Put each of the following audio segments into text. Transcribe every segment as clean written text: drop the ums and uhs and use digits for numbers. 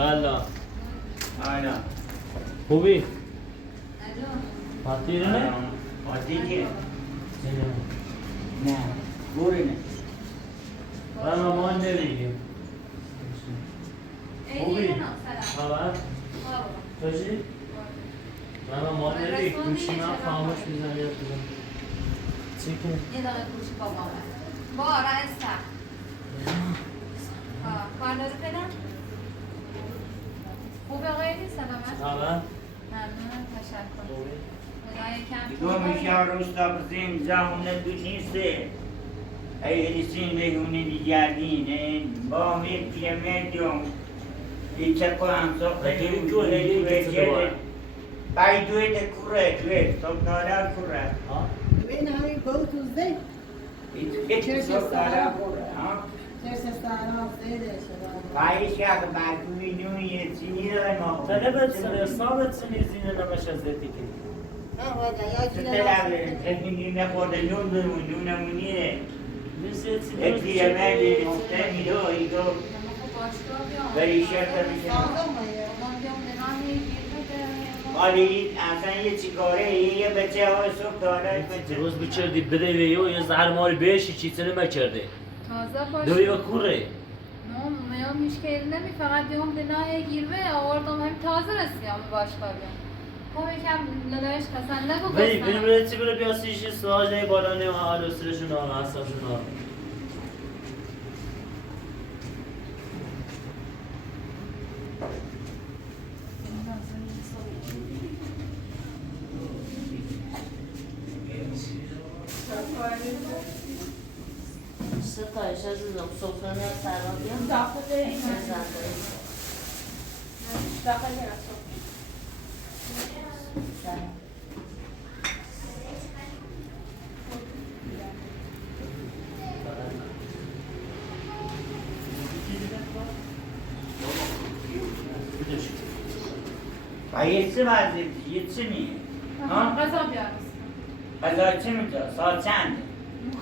هلا هلا خوبی؟ پاتیره نه؟ پاتیره نه بوره نه اما ما نمیگیم خوبی؟ خبر؟ خوشی؟ اما ما نمیگیم گوشی من خاموش میزن یاد بزن چی که؟ یه دقیقه گوشی بابا با رئیس کار داری بدم؟ خوبه آقای سلامت؟ خبر؟ ممنونم تشکر خدای کم دو میشه روستا بزین زمونه دو نیسته ای رسین بهونه دیگردین با میر پیرمردیوم ایچه کو همسا خیلی کوله بچه بای دوی ده کوره دوی سبنالا کوره ببین همین گوتوزده ایچه سبنالا کوره چرس سهران زیده شده بایش که برگوی نویه چینی رو ما طلبت سنه ثابت سنه زینه نمش از دیتی که تکنی نخورده نون برمون نونمونیه مثل چی اکتیره مردی مفته میدو ایدو بری شرط میشه آلی اصلا یه چیکاره یه بچه های صبح داره روز بچردی بده ویو یه زهر مال بیشی چی چنه مکرده تازه باشه دوی و کوره میام مشکل نمی فقط بیام دنای گیروه آوردم هم تازه رسیدم باش کارم خب یکم نداشت پسند نگو ولی بینم چی بره بیاسیش سواج نی بالا نی حال استرشون آن اصابشون آن ستایش عزیزم سفره سرما بیام داخل این داخل یه چه وضعیتی؟ یه چه میه؟ غذا بیارم غذا چه میجا؟ ساعت چند؟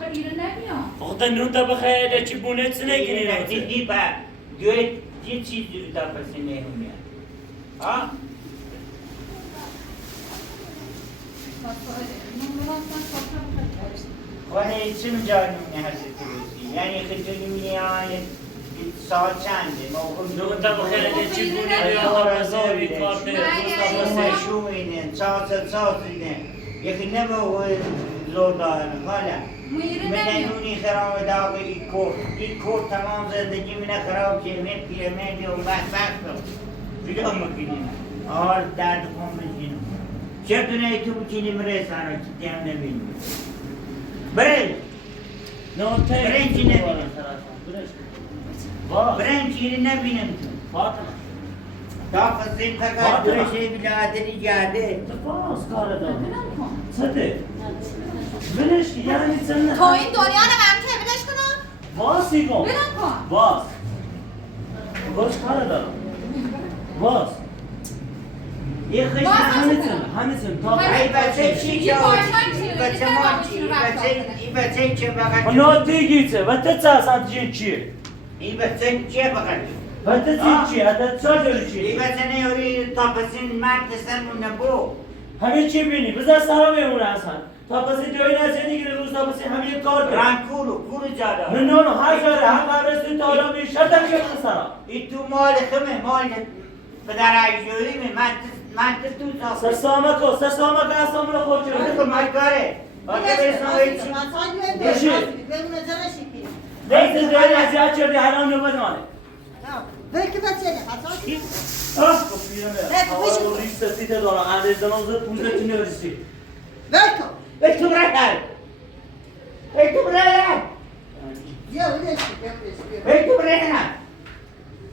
خیلی نمیام خود نون تا بخیر چی بونه چی نگیری دیدی با دوی یه چیزی رو تا پسی نهونه ها؟ خواهی چه میجا نمونه هستی روزی؟ یعنی خیلی میان ساعت چنده؟ نون تا بخیر چی بونه بیا غذا بی کار نه روز تا بخیر شو اینه ساعت اینه یکی نمو زور دارم حالا من نونی خراب داغ این کور تمام زندگی من خراب که من پیرمردی و بدبختم جدا مکنیم آر درد خون بشینم چطونه تو بچینیم رسانه چی هم نبینیم برنج برنجی نبینم برنجی نبینم فاطمه دافزین فقط دوشه بلادری جاده تفاس کار داد صده بلش یعنی چند تا این دنیا رو من که بلش کنم؟ واسی کن بلم کن واس کار دارم واس یه خشم همه تا ای بچه چی جاوی بچه ما چی این بچه چه بقید نه دیگی چه و تا ساعت جین چیه این بچه چه بقید و تا چیه عدد چه جوری چیه این بچه نیوری تا پسین مرد سرمون نبو همه چی بینی بذار سرا بمونه اصلا تا پس دوی نزدی دیگه روز تا پس همین کار کرد کورو جاده من نه هر جاره هم قبرستون تا حالا بیشتر تا میشه سرا این تو مال خمه مال پدر عجوری من تو سرسامه کو اصلا رو خود من کرد تو مکاره آقا برسان ایچی بشی بمونه جرشی که لیت دوی نزدی چردی حرام نوبت مانه بلکه بچه نه حتی هوا ریش سفیده دارم اندر زمان زد پوزه تو نورسی بلکه تو برای بیا بیا تو برای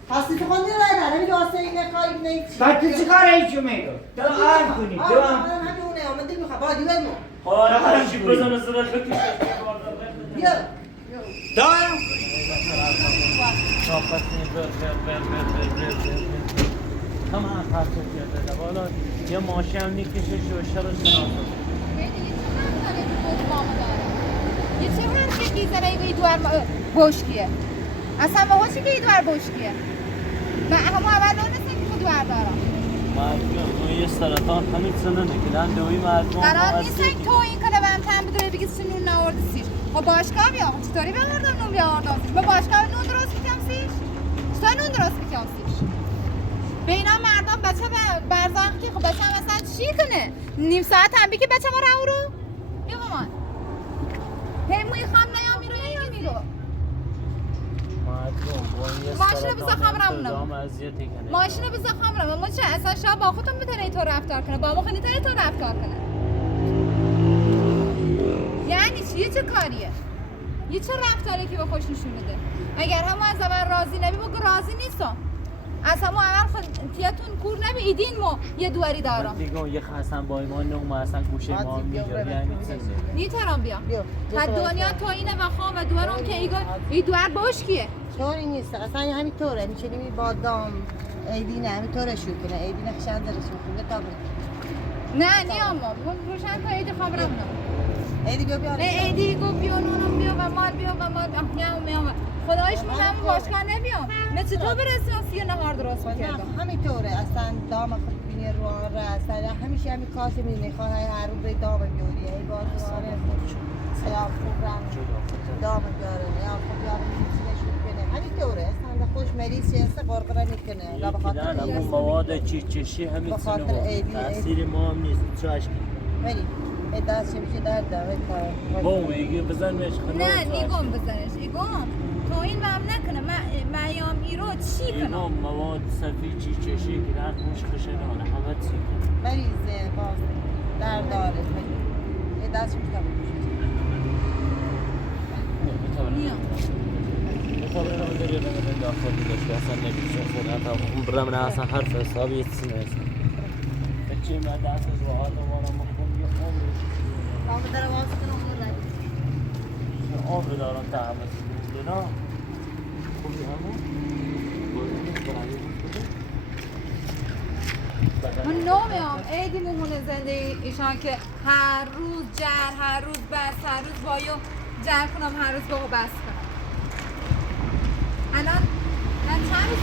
هستی تو خونی رای نه نمیده واسه اینه کاری نیست بعد تو چی کار ایچو میگو تو آن کنی تو آن همونه آمده میخواه با دیوه مو حالا هرشی بزن زرد بکشه بیا دارم تمام خاطر کرده والا یه ماشین میکشه شوشه رو شناسه یه چه هم که گیزنه ای دوار بشکیه اصلا با هاشی که ای دوار بشکیه من همه اول نیستم که خود بردارم مردم یه سرطان همین سنه نکردن دوی مردم قرار نیست تو این کنه و هم بدونه بگی سنون نورده سیش خب باشگاه بیام چطوری بیاوردم نون بیاوردم سیش با باشگاه نون درست میکنم سیش چطور نون درست میکنم سیش به اینا مردم بچه برزاق که خب بچه هم مثلا چی کنه نیم ساعت هم بگی بچه ما رو بیا مامان هی موی خام نیا میرو ماشینو بذار خبرمونم ماشینو بذار خبرم ما چه اصلا شما با خودتون میتونه اینطور رفتار کنه با ما خیلی اینطور رفتار کنه یعنی چی یه چه کاریه یه چه رفتاری که به خوش نشون میده اگر هم از اول راضی نبی بگو راضی نیستم از همون اول تیاتون کور نبی ایدین ما یه دواری دارم دیگه یه خاصم با ایمان نه ما اصلا گوشه ما میگه یعنی نیترم بیا تا دنیا تو اینه و خواه و دوارم که ای دوار باش کیه طوری نیست اصلا همینطوره میشینی با دام ایدینه همینطوره شو کنه ایدینه خشن داره شو کنه تا نه نیام ما روشن تا ایدی خبرم نه ایدی بیا ایدی گو بیا نونم بیا و مال میام خدایش من همون باشگاه نمیام مثل تو برسیم سی نهار درست میکردم همینطوره اصلا دام خود بینی رو آره اصلا همیشه همین کاسه میدونی خانه هر رو به دام بیاری ای باز آره سیاه خوب رنگ دام بیاره یا خوب بیاره میزنشون کنه همینطوره اصلا خوش مریضی هست قرقره میکنه یا بخاطر همون مواد چیچشی همین سنو تاثیر ما هم نیست چاشکی مری دست میشه در دوه کار با میگه بزنش نه نیگم بزنش ایگم تو این هم نکنه من یام ایرو چی کنم ایگم مواد صفی چیچشی که در خوش خشنانه همه چی مریضه باز در داره یه دست میشه نیام خبر رو داره من داخل داشت اصلا نمیشه خودم برام نه اصلا حرف حسابی چیزی نیست چی من دست از راه دوباره مخون یه عمرش داره واسه عمر دارم تعمل دینا خوبی همون من نمیام ایدی مهمونه زنده ایشان که هر روز جر هر روز بس هر روز بایو جر کنم هر روز باقو بس کنم الان من چند روز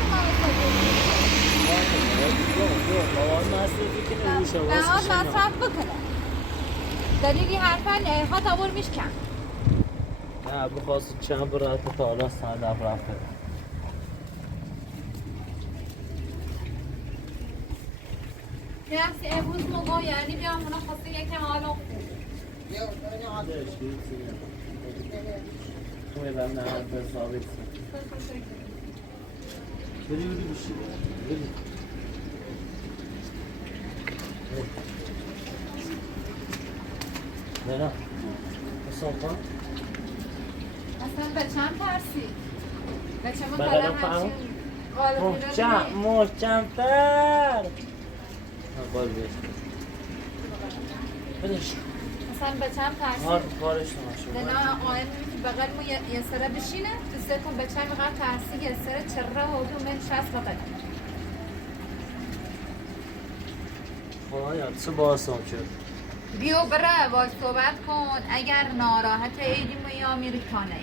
مصرف بکنم دلیلی حرفا ها تابور میشکن نه بخواست چند برات تا حالا سند رفته یه امروز موقع یعنی بیام اونا خواسته یکم حالا خوب توی برم نه حرف ثابت بری بشی بری نه حساب کن اصلا به چند ترسی؟ به چه محکم محکم‌تر بال بیش بدش اصلا به چند ترسی؟ کارش نماشو نه آقای میگه بغل ما یه سره بشینه تو ستون به چند مقدر ترسی یه سره چره و دو من شست بغل خواهی چه باسم شد بیو بره باش صحبت کن اگر ناراحت ایدی یا میری تانه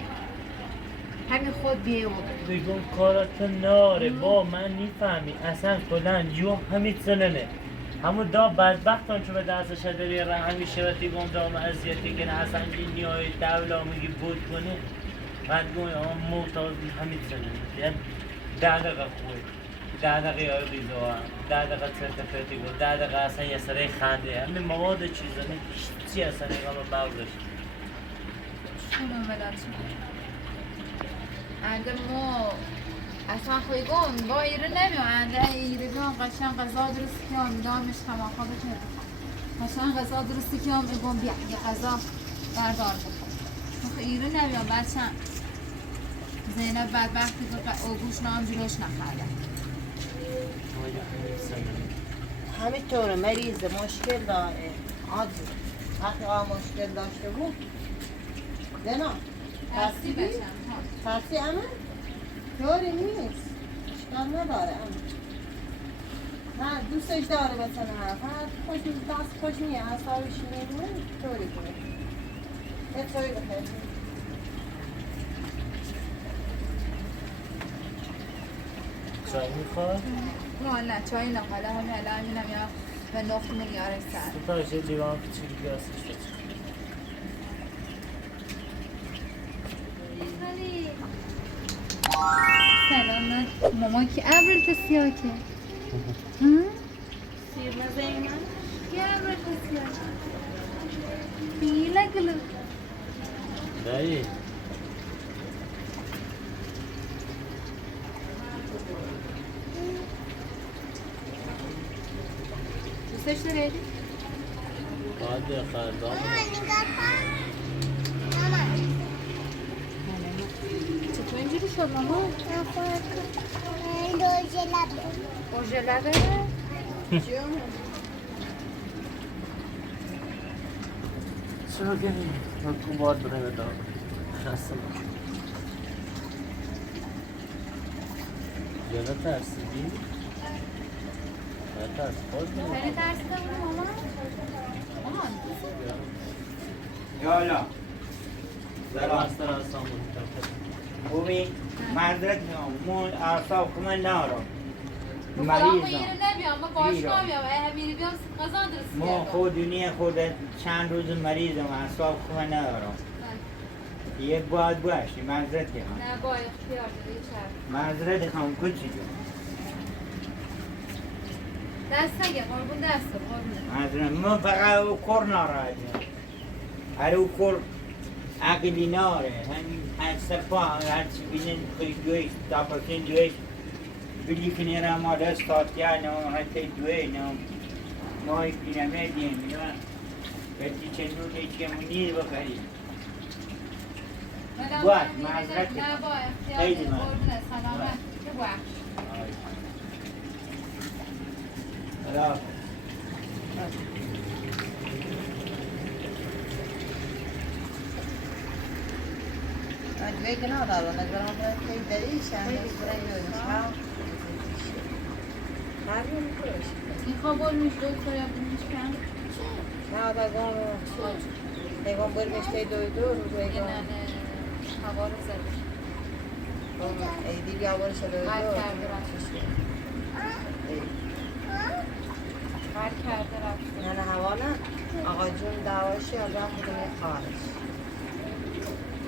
همین خود بیو بگم کارت ناره با من نیفهمی اصلا کلن یو همین سننه همون دا بدبختان چون به دستش داری را همیشه و تیگم دام ازیتی کنه اصلا این نیای دولا میگی بود کنه بعد گوی موتاز همین سننه یعنی 10 دقیقه خوی 10 دقیقه یای ریزوها 10 دقیقه سرتفتی بود 10 دقیقه اصلا یه سره خنده همین مواد چیزانه چی اصلا ایقام باورش شنو ولات اگر ما اصلا خویگم با ایره نمیم انده ایره بیان قشن غذا درستی که هم دامش خماخا بکنه قشن غذا درستی که هم ایگم بیا یه غذا بردار بکن خب ایره نمیم بچن زینب بدبختی که اوگوش نام جلوش نخرده همینطوره مریضه مشکل داره عادی وقتی مشکل داشته بود دینا ترسی بچم ترسی امن؟ طوری نیست اشکال نداره امن نه دوستش داره مثلا فقط خوش دست خوش میه اصابش نمیمونه طوری کنه یه طوری بخیر چای میخواد؟ نه چای نه حالا همین الان میرم یا و نفتمون میاره سر ستایش یه لیوان کوچیک گاسش بچه سلام ماما کی ابرت سیاه که سیرمزه من کی ابرت سیاه بیله گلو دایی دوستش داری؟ باید یا خردام چطور اینجوری شد ماما؟ اوژه لبه؟ چرا گریم؟ من تو باید برای بدام خسته باید یا نترسیدی؟ نترس باید برای خیلی ترسیده بود ماما؟ ماما یالا سلام هستم خوبی؟ معذرت میخوام من اعصاب که من نارم خدا مریضم خیلی نمیام من باشگاه میام میری بیام غذا درست ما کردم خود دنیا خود چند روز مریضم اعصاب که من ندارم یه باید باشی معذرت میخوام نه با اختیار داری چرا معذرت میخوام کچی جون دست نگه قربون دست قربون معذرت من فقط او کور ناراحتم هر او کور عقلی ناره همین هر سپا هرچی بینن خیلی دویش تاپاکین دویش بلی کنی را ما دست تاتیا نام حتی دوی نام مای پیرمه دیم یا بسی چندون ایچی همون نیز بخری باید معذرت نه با اختیار خیلی داری من. قربون سلامت که بخش را Advei che no, dava una gran felice, این خواب میش دکتر یا بینیش کن نه بگم بگم برمیش تی دو دیگه نه هوا رو زده ایدی بیا برش هر کرده رفتش هر کرده رفتش نه هوا نه آقا جون دعواشی آقا خودم خواهرش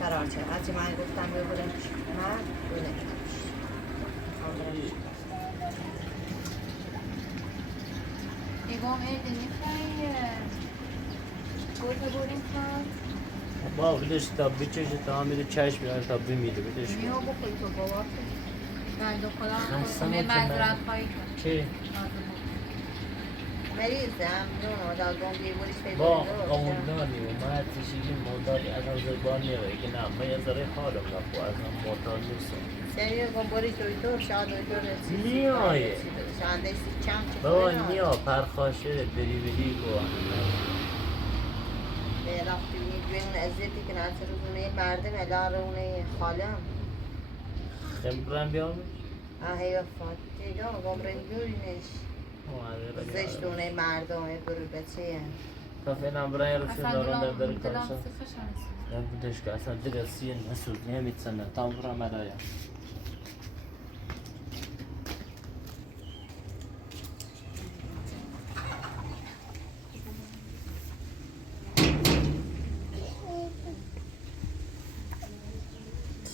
قرار چه هرچی من گفتم ببرم نه بونه نگام ایده نیخوایی گوته بریم کن با بدش تا بچشه تا میره چشم بیاره تا بمیره بدش میو بخوری تو بابا بند خدا خسته همه مطمئن. مذرت خواهی کن که مریضم نونو دا گنگی برش تی با دو قومدانی و من تشیگی مداری از هم زبان نیوه که نه من یه ذره حالم نخوا از هم مدار نیستم سریع گم برش دویدور شاید دویدور نیایه. شانده سی چم چه بابا کنه نیا پرخاشه بری بری گو به رفتی میگوین ازیتی که نهار روزونه مردم الارونه خالم خمرم بیامش آهی وفات دیگه گم رنگورینش زشتونه مردم برو بچه تا فعلا برای رسول اصلا دارم در دلم کارشم سخشم نه بودش که اصلا دل سیه نسود نمیتسنه تا برا مرایا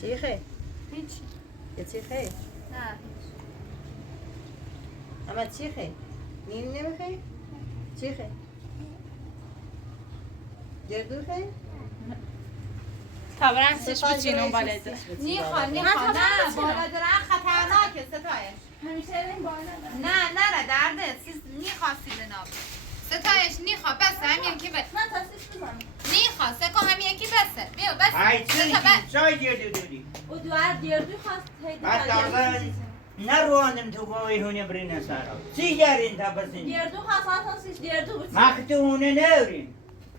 چیخه؟ هیچ یه چیخه؟ نه اما چیخه؟ نیم نمیخه؟ چیخه؟ گردوخه؟ تا برن سش بچینم بالده نیخوان نه بالا درن خطرناکه ستایش همیشه این بالا نه نره درده نیخواد سیده نابه ستایش نیخواد بسه هم یکی بسه من تصیش بزنم نیخواد سکو هم یکی بسه بیو بسه های چی چای دیدی دیدی او دوار دیردو خواست بعد تازه نروانم تو گوی هونه برین سارا چی گرین تا بسین دیردو خواست آسان سیش دیردو بود مخت هونه نورین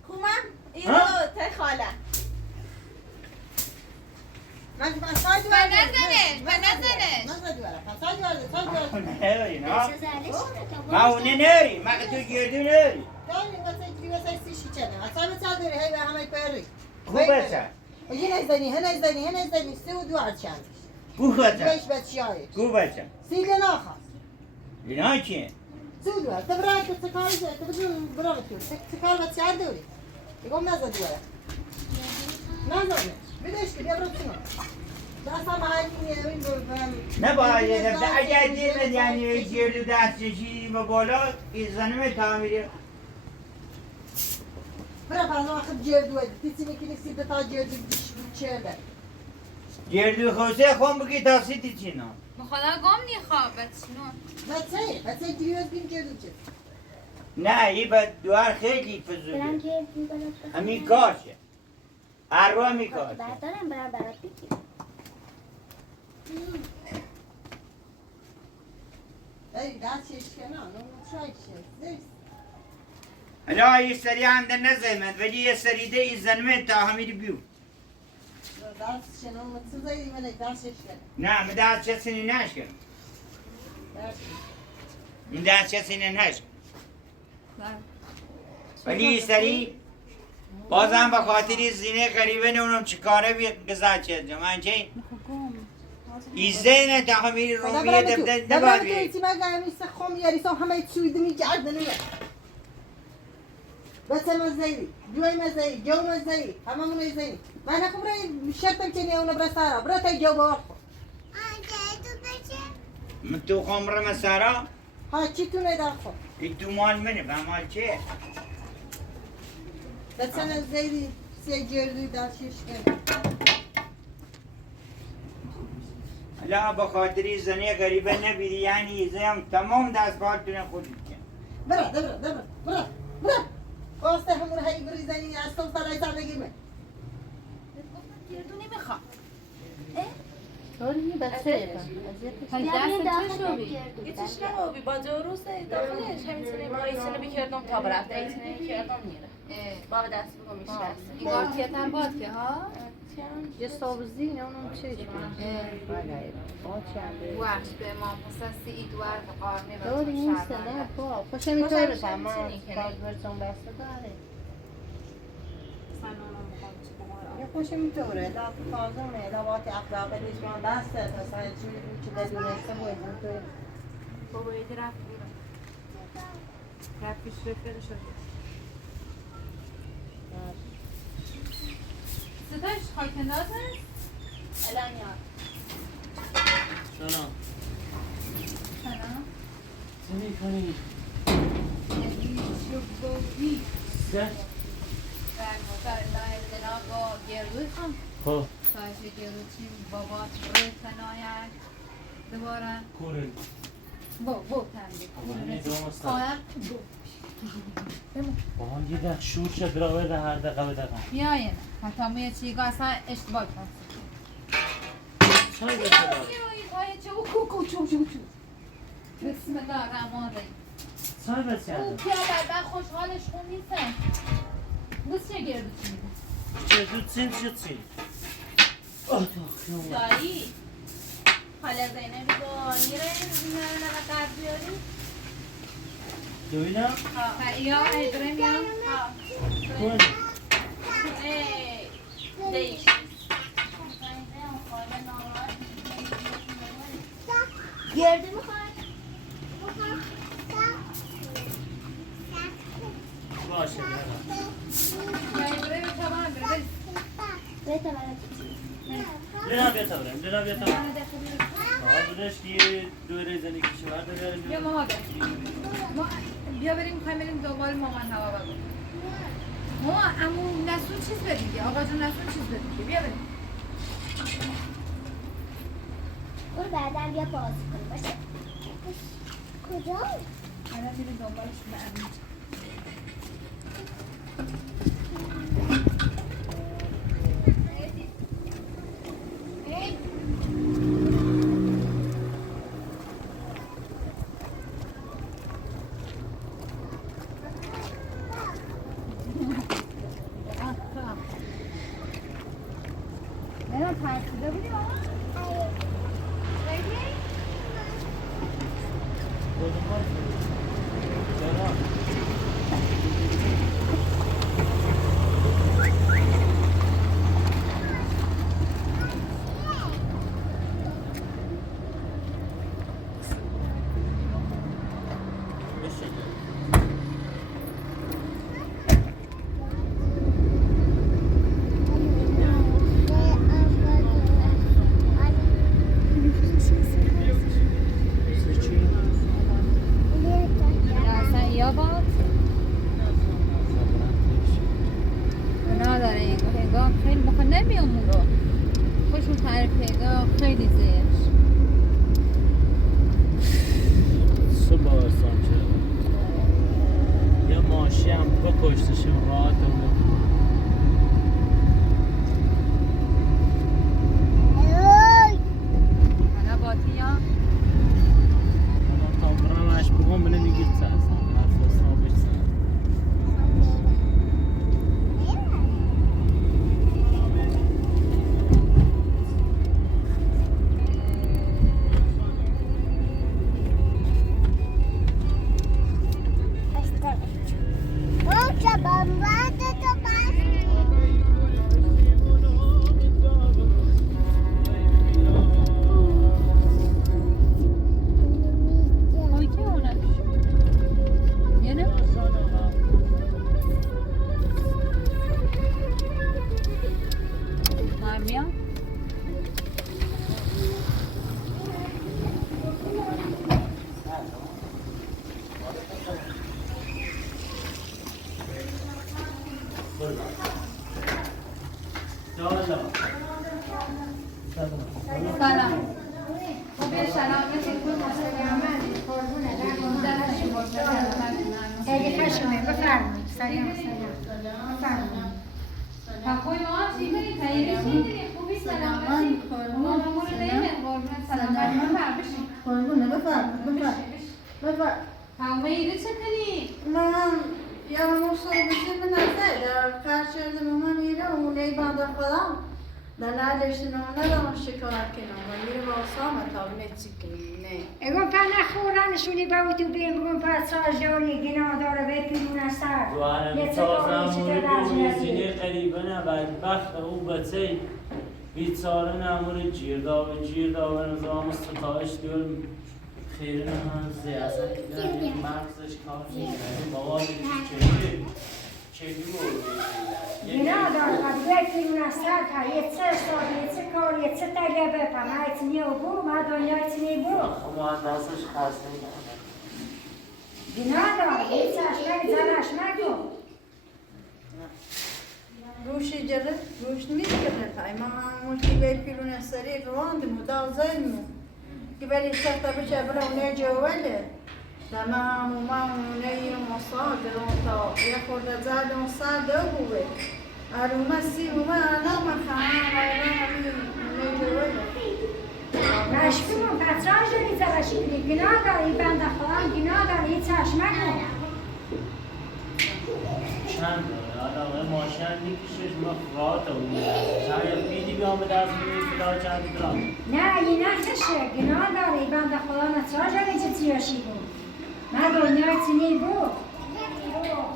کومم اینو ته خاله من سای به نزنش به نزنش نورین ها ما هونه نورین مخت تو گردو نورین خوب بسه هنه زنی سه و دوار چند گو بچه بیش بچیایش گو بچه سیل نخواست اینا چیه؟ زود باید تبرای که سکاری جای تبرای برای تو سکار بچیار دوری دیگم نزد دوره نزده بدهش که بیا برای تو دستم هایی نه باید اگر دیمه یعنی گردو دست چشیدی به بالا این زنم تعمیری برای پس وقت جردوه دیسی میکنی سیده تا جردو چه بر گردو خوزه خون بگی تا سیدی چی نام بخدا گم نیخواب بچنون بچه دیروز بیم جردو چه نه این به دوار خیلی فضوله همین کارشه هر رو همین کارشه بردارم برام برات بگیرم. ای دستش کنه اون چای چه حالا یه سری هم در نزیمند ولی یه سری ده این زنمه تا همین بیو دستش کنه اون چه زایی من دستش کنه نه من دست کسی نشکن من دست کسی نشکن ولی این سری بازم به خاطر زینه قریبه اونم چکاره بی گذاشت چه من چه ایزه نه تا همین رومیه دبده نباید بیایی تو من گرمیست خم یاریسم همه چویده میگرده نمیه بچه مزایی دوی مزایی جو مزایی همه مونه زایی من نخم رای شرطم که نیونه برا سارا برا تا جو با خود من تو خمر مسارا ها چی تو نیدار خود این تو مال منه به مال چه بچه مزایی سی جردوی داشتش کنه حالا به خاطر زنه غریبه نبیدی یعنی ایزه هم تمام دست کارتونه خودی کن برا خواسته همون هایی بریزنی از تو سرای زندگی من گردو نمیخوام طوری بچه یه چیش نموبی با جوروسه داخلش همینطوری ما ایتونه بکردم تا برفته ایتونه بکردم میره با به دست بگو میشه دست این گارتیتن باد که ها یه صابزی نه اونم چه وقت به ما پسستی ای دوار به قارنه و طوری نیست نه با خوش میتونه فهمه کاز برسون بسته داره یه خوش میتونه دا کازمه دا باتی اخلاقی نیشمان بسته تا سای چوری بود که بدونسته باید اینطوری بابا ایدی رفت بیرون رفت پیش رفت شده ستایش خاک اندازه؟ الان یاد سلام سلام چه میکنی؟ شبوی سه برگوشتر لایه دلا با گردوی خم خب سایش گردو چیم بابات روی تنایک دوباره کورن بو تنگی کورن دوم است خواهر بو با یه دق شور شد برای ده هر دقیقه به دقیقه بیاین حتی موی چیگاه اصلا اشتباه کنم چای بسیار بسم الله الرحمن الرحیم چای بسیار او پیادر خوشحالش خون نیستن بس چه گردو چی میده چه دو چین چه چین داری حالا زینبی با میره نه قرد بیاری دویدم یا ایدرم یا کورن دیش گردو میخوای؟ باشه برم یا ایدرم تمام برم بهت برات لینا بیا تا برم لینا بیا تا برم بودش که دو ریزنی کشور داره یا ماما ما بیا بریم میخوایم بریم دوباره مامان هوا بگو ماما امو نسون چیز بدید آقا جون نسون چیز بدید بیا بریم برو بعدم بیا باز کن باشه کجا؟ الان میریم دنبالش به امین نه ترسیده بودی آقا؟ خیلی؟ چرا؟ سلام خوبی سلامتی بود سلامت قربونه در شما خیلی خوشمه بفرمایید سلام بفرمایید خوبی ما چی برید تایید می‌کنید خوبی سلامتی ما مامور نمیاد قربونه سلامت بفرمایید قربونه بفرمایید همه ایده چه کنی؟ من یا مصاحبه من نزد فرشاد من میره اونی بنده خودم دلالش ندارم شکایت کنم و میره با سامه تا نچی کنی نه اگه پناه خورانشونی با تو بیم بگم پاساژ جوری گناه داره به پیرون سر دوارم تازه مورد زینه قریبا بدبخت او بچه بیچاره نمور جیردا و نظام ستایش دور خیلی هم سیاست کردن مغزش کار میکنه مواد چگی بود گناه داره به پیرون سر تا یه چه سال یه چه کار یه چه تگه بپم ایت نیو بو ما دنیا چنی بو ما دستش خسته گناه داره یه چشمه زنش نگو گوشی جره گوش نیست کرده تای ما همونی به پیرون سری روان دم زایمو که ولی سخت بچه برای اونه جواله دما ما اونه مصاد رو تا یه خورده زد اون ساده بوده اروما سی و ما انا ما خواهم اونه جواله مشکوم پتراژ داری زرشی کنی گناه داره این بنده خواهم گناه داره یه چشمه نگو چند داره آدم ماشین میکشش ما فرات او شاید میدی بیام به دست میدی فلا چند درام نه یه نخشه گناه داره این بنده خدا نتراژ داری چه تیاشی بود نه دنیا چنی بود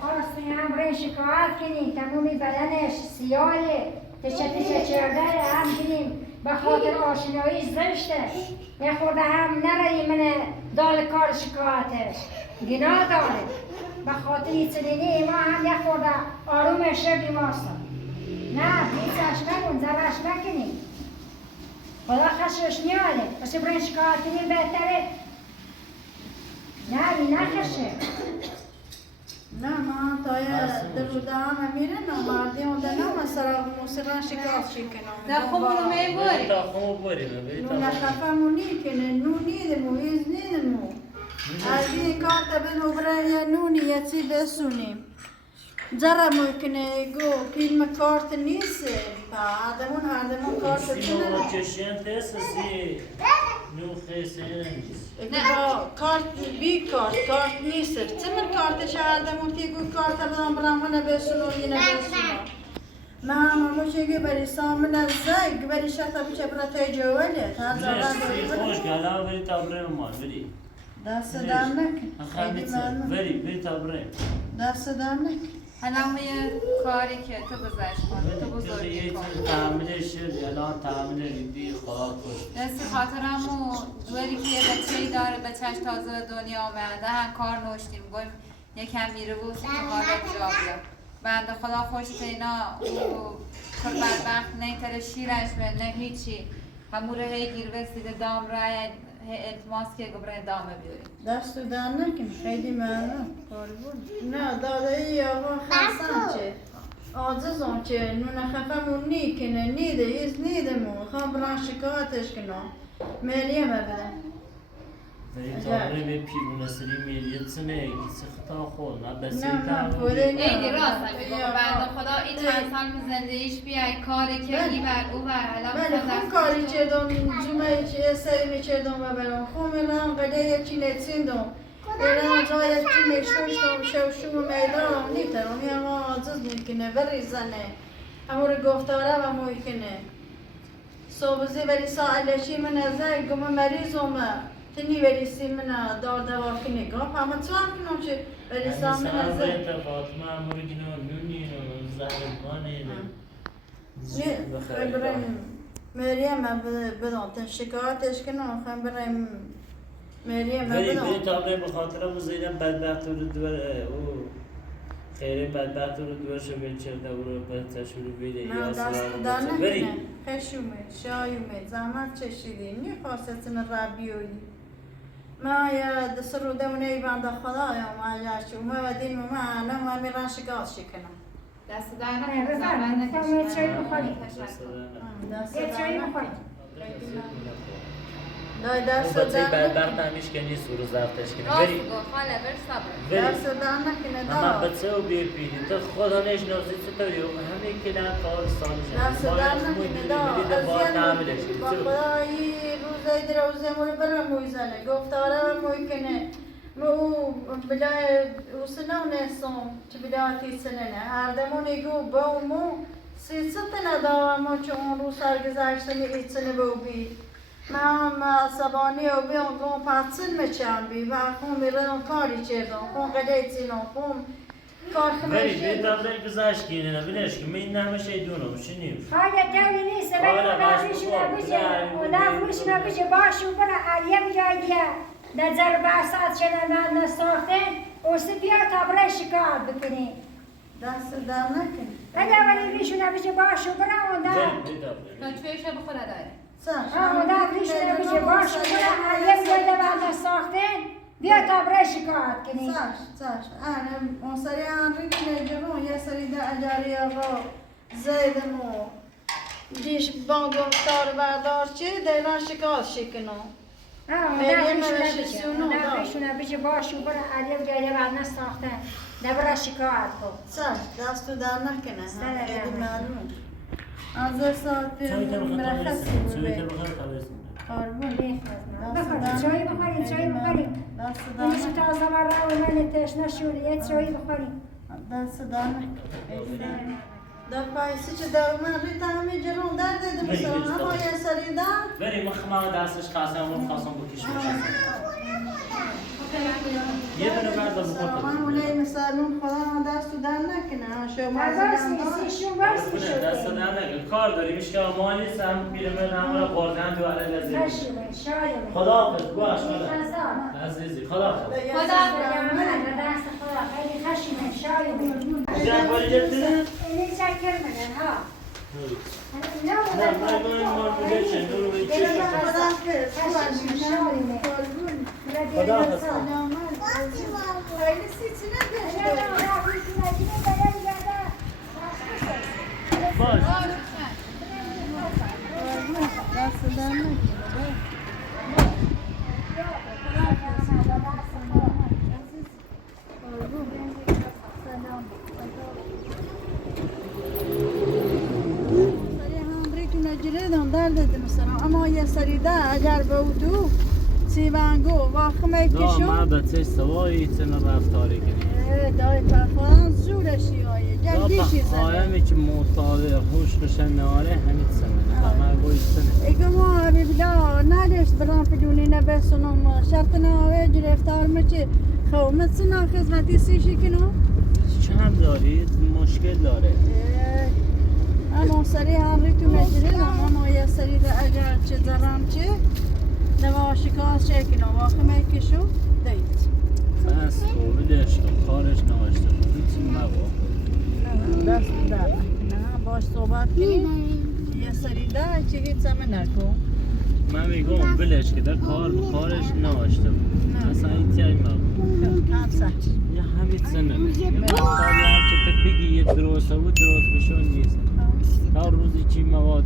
خواستیم هم برای شکایت کنیم تمومی بدنش سیاهه تشه چرده هم کنیم به خاطر آشنایی زشته یه خورده هم نرایی من دال کار شکایتش گناه داره به خاطر چنینی ما هم یه خورده آروم شدیم آستم نه بیچش نگون زرش نکنیم خدا خشش نیاله پس برای شکایت کنیم بهتره نه این نخشه نه ما تا یه در همه میره نماردی اون دنم سراغ موسیقی شکایت شکنم در خمونو میبوری تا خمو بریم نون خفمونی کنه نونی دمو ایزنی دمو از این کار تبینو برای یا نونی یا چی بسونیم جرا ممکنه گو فیلم کارت نیست آدمون هردمون کارت کنه چشم تسسی نو خیسنیست با کارت بی کارت نیست چه من کارتش هردمون که گو کارت بدم برامونه بسونو اینه بسونو ما هم که برای سامن از زگ برای شتا بچه برای جواله تا مرسی خوش گلا بری تابره مال بری دست در نکن بری تابره دست در نکن الان یه کاری که تو گذشت کن تو بزرگی کن تعمیلش شد الان تعمیل ریدی خدا کشت دستی خاطرم و دوری که یه بچه‌ای داره بچه‌ش تازه به دنیا آمده هم کار نوشتیم گفت یکم میره بود که حالت جا بیاد بنده خدا خوش اینا او بدبخت نه تر شیرش به نه هیچی هموره هی گیر بسیده دام رای التماس که گبره دامه بیاریم دست در نکن خیلی ممنون نه داده ای آقا خستم چه عاجزم چه نون خفمون نی کنه نیده ایز نیدمون خوام بران شکایتش کنم مریم بدم بری تابره به پیرونه سری میلیت سنه سختا خود نه بسی نه من پوله ایدی راست نمیگم بنده خدا این چند سال زندگیش بیای کاری که ای بر او بر بله خوب کاری چردم جمعه چه سری میچردم و برام خوب میرم قده چی نتیندم برام جای چی میشوشتم شوشوم میدارم نیترم یا ما عاجز میکنه ولی زنه امور گفتاره و مویکنه صوبزی ولی سائلشی من ازای گم مریضم تنی ولی سی من دار دوا کنه گم همه تو هم کنم چه ولی سا من ازای فاطمه امور گنو نونی و زهرمانی بریم مریم بدون تن شکایتش کنم خواهم بریم مریم بری بدون تابره به خاطر مزیدم بدبخت رو دور او خیلی بدبخت رو دور شو بچرده او رو به تشویر بیده من دست در نکنه خشومه شایومه زحمت چشیدی نیخواست من ربیوی ما یا دست رو دونه بنده خدایا ما یا شومه و دین ما انا ما میران شکایت شکنم دست در بفرمایید نکنه یه چایی بخورید دست یه چایی در بخورید نکنه نه دست بچه در بدبخت همیش که نیست رو رفتش کنه راست بری میگو خاله بر صبر دست در نکنه اما دا بچه و بیر پیری تو خدا نشناسی چطور یو همه که نه کار سالش دست در نکنه دا با خدایی روزای دروزه موی برم موی زنه گفتاره موی کنه مو بلای وسنا نسوم چه بداتی سنه هر دمونی گو با مو سیست ندارم ما چون رو سرگذشته می سنه بو بی من عصبانی و بیان کن پرسن میچم بی و خون میرم کاری چیزم خون قدیت زینم خون کار بری خمیشه بیت دادن گذاشت که نه بینش که من نمیشه دونم شنیم خاله دوی نیست ولی اولش نبوشه اولش نبوشه باشو برا علیم جای دیگه نظر بحثات شدن من نساختن اوستی بیا تا برای شکایت بکنی دست در نکن ولی اولی ریشو نبوشه باشو برا اون در لطفه بخوره داره اون در ریشو نبوشه باشو برا علیم جای دیگه من نساختن بیا تا برای شکایت کنی ساش انا اون سری آنری کنه جرون یه سری در اجاری آقا زیدمو دیش با گفتار بردار چی دینا شکایت شکنم نبیشونه بشه باشو برا علیم جای دیگه من نساختن نبرا شکایت کن ساش دستو در نکنه سر در خیلی نکنه. معلوم از ساعت مرخصی بوده قربون چایی بخوریم چایی بخوریم دست این در شو تازه من رو من تشنه شده یه چایی بخوریم دست در نکنه در پایسی چه در من ریتا همه جرون در دیده بسرم اما یه سری در بری مخمه دستش خاصه من خواستم بکش یه دونه بعد از من اونه مثالون خدا دستو در نکنه شما باز نیستیشون باز بکنه دست میشده دادن کار داریم ایش که مالی سم پیرمرد همه خوردن تو علی لذیذ نشیمه شایمه خدا حافظ باش خدا عزیزی خدا حافظ دست خدا خیلی خشیمه شایمه جنبالی جبتیده؟ اینی چکر منه ها نه من بوده چه نورو به چه خدا حافظ خیلی سیچی نگشته باش دست در نکنه اما یه سری ده اگر به او تو سیوانگو واخمه نه کشون ما بچه سوایی چنه رفتاری کنیم دای پرفان زورشی آیه جلدیشی زنه آیمی که مطالعه خوش بشه ناره همین سنه همه گوی سنه ایگه ما ببلا نداشت برام پدونی نبسونم شرط ناوه گرفتار مچه خومت سنا خدمتی سیشی کنم چند دارید مشکل داره اما سری هم ریتو مجرد اما یه سری ده اگر چه زرم چه نوا شکاس چه کنم واخمه کشو دیت بس خوبیدش کارش نوشته هیچی مبا دست در نه باش صحبت کنیم یه سری ده چه هیچ سمه نکن من میگم بلش که در کارش نوشته بود اصلا هیچی مبا همسر یه همین سنه رفتاری هم که بگی یه درسته بود درست بشون نیست تا روزی چی مواد